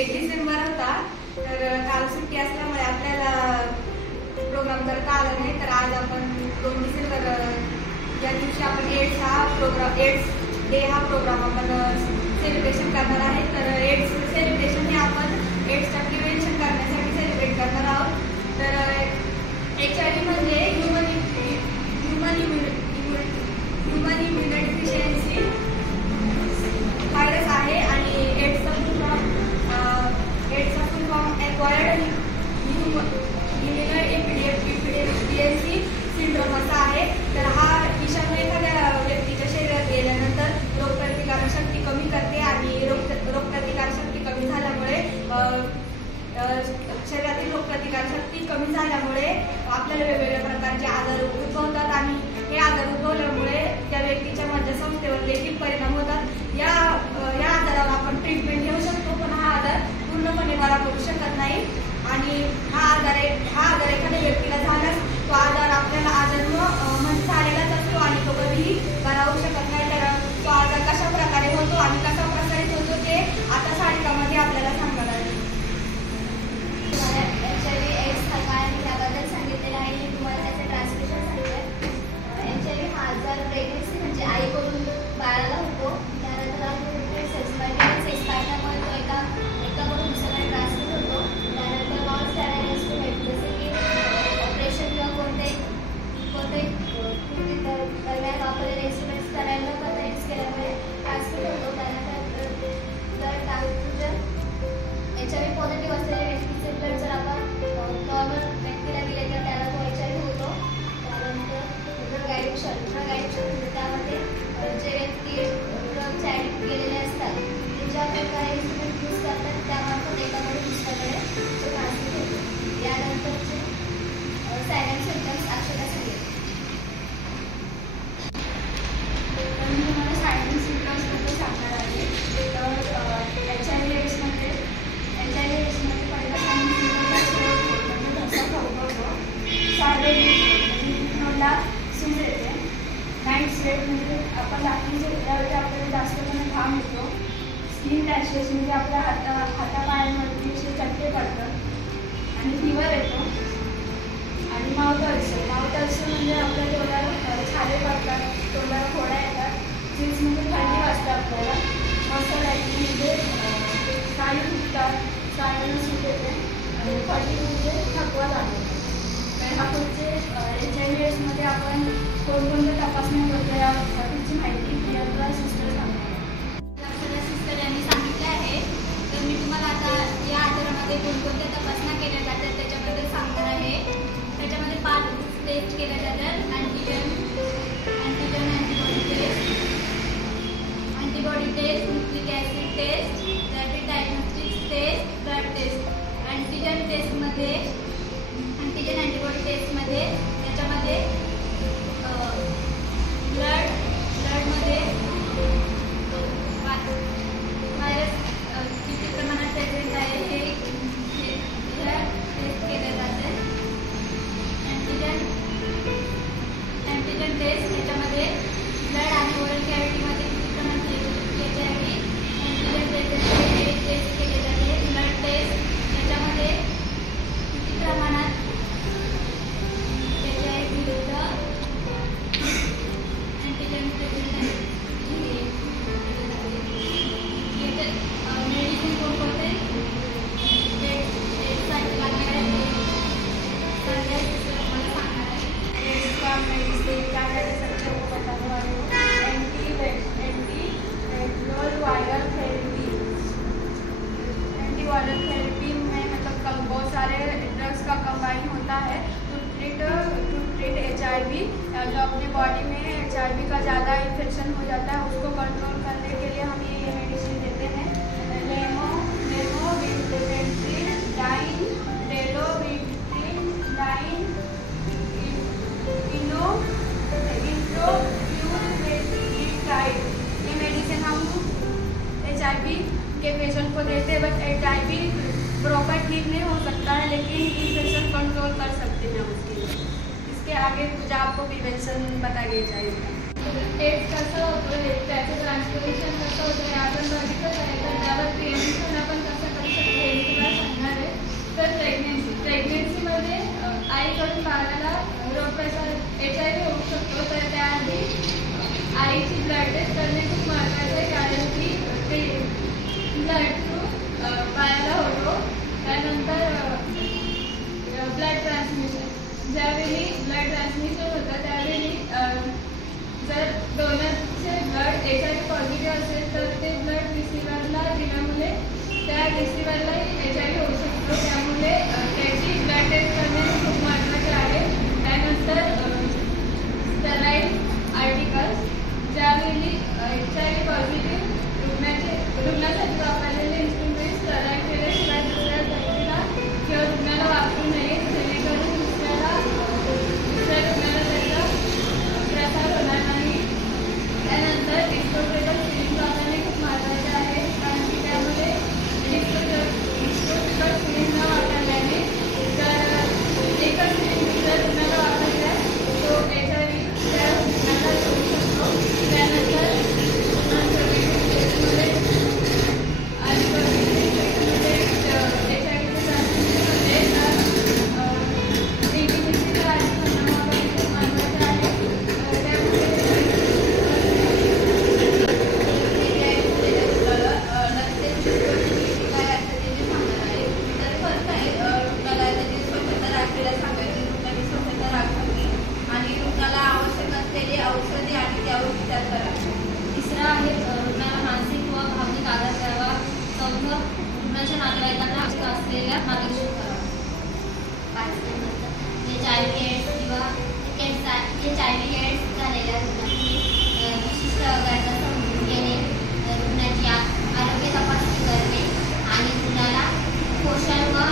1 डिसेंबर होता, तर काल सुट्टी असल्यामुळे आपल्याला प्रोग्राम करता आला नाही. तर आज आपण 2 डिसेंबर या दिवशी आपण एड्स डे हा प्रोग्राम आपण सेलिब्रेशन करणार आहे. तर एड्स सेलिब्रेशन हे आपण एड्सचा प्रिव्हेन्शन करण्यासाठी सेलिब्रेट करणार आहोत. तर HIV म्हणजे ह्युमन इम्युनिटी डिफिशियन्सी व्हायरस आहे आणि एड्सचा full form acquired immunity syndrome असा आहे. तर हा विषाणू एखाद्या व्यक्तीच्या शरीरात गेल्यानंतर रोगप्रतिकारक शक्ती कमी करते आणि रोगप्रतिकारक शक्ती कमी झाल्यामुळे शरीरातील रोगप्रतिकारक शक्ती कमी झाल्यामुळे आपल्याला वेगवेगळ्या प्रकारचे आजार उद्भवतात आणि हे आजार उद्भवल्यामुळे त्या व्यक्तीच्या मज्जासंस्थेवर देखील परिणाम होतात. या आजारावर आपण ट्रीटमेंट घेऊ शकतो, पण हा आजार पूर्णपणे बरा करू शकत नाही. आणि हा आजार एखाद्या व्यक्तीला झाल्यास तो आजार आपल्याला आजन्म म्हणजे झालेलाच असतो आणि तो कधीही बरा होऊ शकत नाही. तर तो आजार कशा प्रकारे होतो आणि कसा प्रसारित होतो ते आता सारिकामध्ये आपल्याला सांगणार आहे. HIV एड्स हा काय आहे त्याबद्दल सांगितलेलं आहे. मी तुम्हाला त्याचं ट्रान्सलेशन सांगते. HIV हा आजार प्रेग्नन्सी म्हणजे आईकडून बाळाला होतो. त्यानंतर सेक्स पार्टनरमुळे तो एकाकडून दुसऱ्याला ट्रान्समिट होतो. त्यानंतर नॉन स्टॅराइड इंस्ट्रुमेंट जसे की ऑपरेशन किंवा कोणत्याही दरम्यान वापरलेले इंस्ट्रुमेंट्स करायला करता यूज केल्यामुळे ट्रान्समिट होतो. त्यानंतर ब्लड ट्रान्सफ्युजन HIV पॉझिटिव्ह असलेल्या व्यक्तीचे ब्लड जर आपण नॉर्मल व्यक्तीला दिले तर त्याला तो HIV होतो. त्यानंतर ड्रग ॲडिक्शन म्हणजे त्यामध्ये जे व्यक्ती ड्रगच्या ॲडिक्ट गेलेले असतात ते ज्या प्रकारे इंस्ट्रुमेंट यूज करतात त्यामार्फत एकाकडे दुसऱ्याकडे तो ट्रान्समिट होतो. यानंतरचे सायलेंट सिम्पटम्स अक्षता सांगेल. तर मी तुम्हाला सायलेंट सिम्पटम्सबद्दल सांगणार आहे. तर HIV एड्समध्ये पहिला सायलेंट सिम्पटम म्हणजे घसा खवखवतो, सायलेंटला सूज येते, नाईट स्वेट म्हणजे आपण रात्री झोपल्यावरती आपल्याला जास्तपणे घाम येतो, स्किन रॅशेस म्हणजे आपल्या हातापायांवरती असे चट्टे पडतात आणि फिवर येतो आणि माउथ अल्सर म्हणजे आपल्या तोंडाला छाले पडतात, तोंडाला फोडा येतात, जीन्स म्हणजे थंडी वाजते आपल्याला, मसल म्हणजे स्नायू दुखतात, स्नायूंना सूज येते आणि फटीग म्हणजे थकवा जाणवतो. तर पुढचे HIV एड्समध्ये आपण कोणकोणत्या तपासण्या करतो याची माहिती प्रियंका सिस्टर सांगणार. सिस्टर यांनी सांगितले आहे. तर मी तुम्हाला आता या आजारामध्ये कोणकोणत्या तपासण्या केल्या जातात त्याच्याबद्दल सांगणार आहे. त्याच्यामध्ये 5 टेस्ट केल्या जातात. Antibody test, nucleic acid test, rapid diagnostics test, blood test. Antigen antibody टेस्टमध्ये त्याच्यामध्ये ब्लडमध्ये व्हायरस किती प्रमाणात प्रेझेंट आहे हे टेस्ट केले जाते. अँटीजन टेस्ट याच्यामध्ये ब्लड आणि ओरल कॅव्हिटीमध्ये किती प्रमाणात HIV अँटीजन प्रेझेंट आहे हे टेस्ट केले जाते. ब्लड टेस्ट याच्यामध्ये किती प्रमाणात HIV विरुद्ध अँटीजन प्रेझेंट आहे हे मेडिसिन कोणकोणते एड्ससाठी लागणारे सगळ्या मला सांगणार आहे. एड्स का मेडिसिन क्या क्या दे सकते हैं वो बताने वाली हूँ. एंटीवायरल थेरेपी में मतलब बहुत सारे ड्रग्स का कंबाइन होता है टू ट्रीट HIV. जो अपने बॉडी में HIV का ज़्यादा इन्फेक्शन हो जाता है उसको कंट्रोल करने के लिए हम ये मेडिसिन देते हैं. ये मेडिसिन हम HIV के पेशेंट को देते हैं. बट HIV प्रॉपर ठीक नहीं हो सकता है लेकिन इन्फेक्शन कंट्रोल कर सकते हैं उसके लिए. इसके आगे कुछ आपको प्रिवेंशन बताइए चाहिए. एड्स कसं होतं, त्याचं ट्रान्समिशन कसं होतं हे आपण बघितलं आहे. तर त्यावर प्रिव्हेंशन आपण कसं करू शकतो ब्लड टेस्ट करणे खूप महत्त्वाचे आहे, कारण की ते ब्लड थ्रू पायाला होतो. त्यानंतर ब्लड ट्रान्समिशन, ज्यावेळी ब्लड ट्रान्समिशन होतं त्यावेळी जर डोनरचे ब्लड HIV पॉझिटिव्ह असेल तर ते ब्लड रिसिव्हरला दिल्यामुळे त्या रिसिव्हरलाही HIV होऊ शकतो. त्यामुळे त्याची ब्लड टेस्ट करणे खूप महत्त्वाचे आहे. त्यानंतर स्टराईड आर्टिकल्स, ज्यावेळी HIV पॉझिटिव्ह रुग्णासाठी वापरलेले इन्स्ट्रुमेंट स्टराईड केल्याशिवाय दुसऱ्या व्यक्तीला किंवा रुग्णाला वापरू नये, जेणेकरून दुसऱ्या रुग्णाला त्याचा प्रसार होणार नाही. त्यानंतर डिस्पोजेबल सिरिंज वापरणे खूप महत्त्वाचे आहे, कारण की त्यामुळे डिस्पोजेबल सिरिंज न वापरल्याने जर एकच सिरिंज जर रुग्णाला वापरल्यास तो HIV त्या रुग्णाला होऊ शकतो. त्यानंतर तिसरा आहे रुग्णाला मानसिक व भावनिक आधार द्यावा. चौथं, रुग्णाच्या नातेवाईकांना आवश्यक असलेल्या मार्गदर्शन करावं. HIV एड्स किंवा HIV एड्स झालेल्या रुग्णांची विशिष्ट गरजा समजून घेणे, रुग्णाची आरोग्य तपासणी करणे आणि रुग्णाला पोषण व